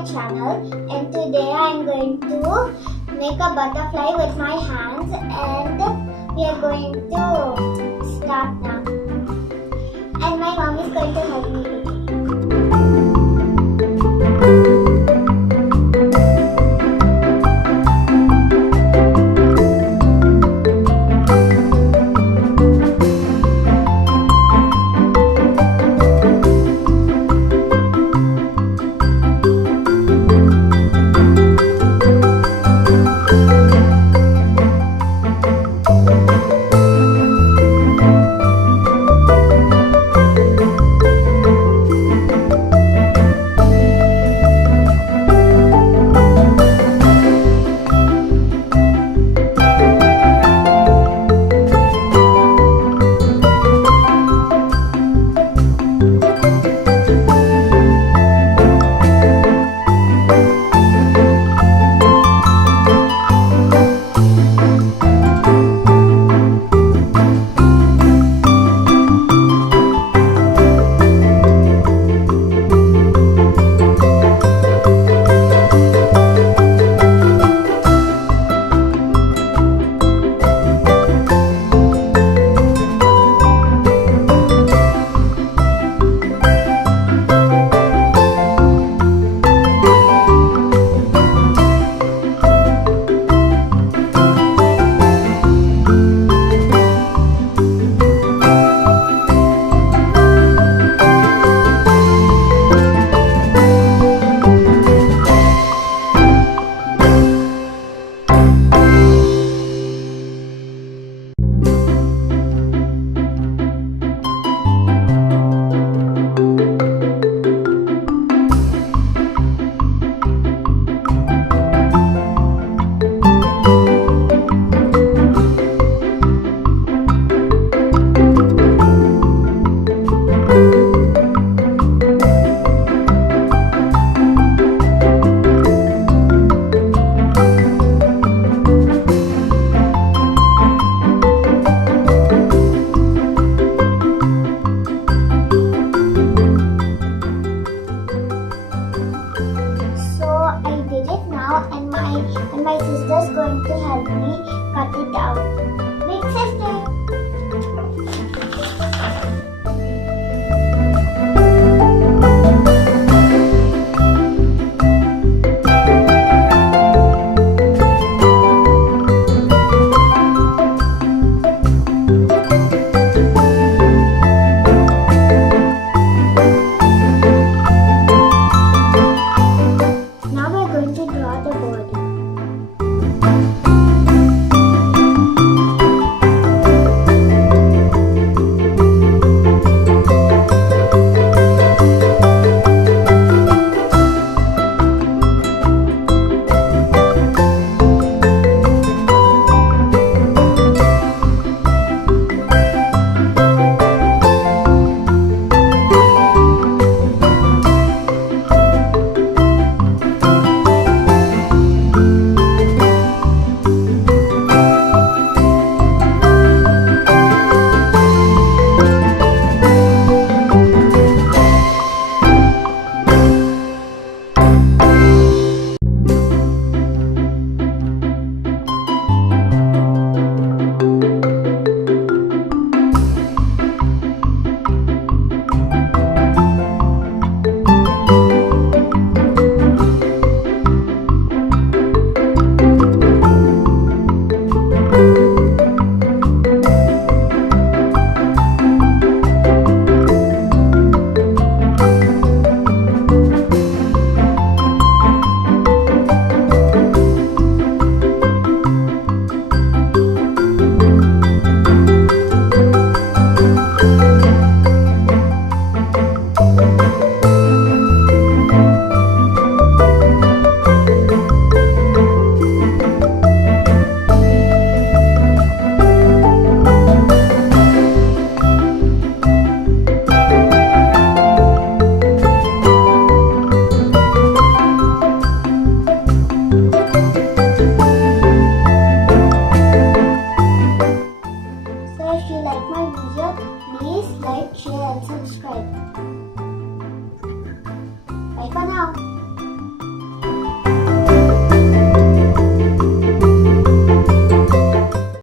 my channel, and today I'm going to make a butterfly with my hands, and we are going to start now. And my mom is going to help me with it. And my sister's going to help me cut it out. Big sister! Now we're going to draw the body. Please like, share and subscribe. Bye for now.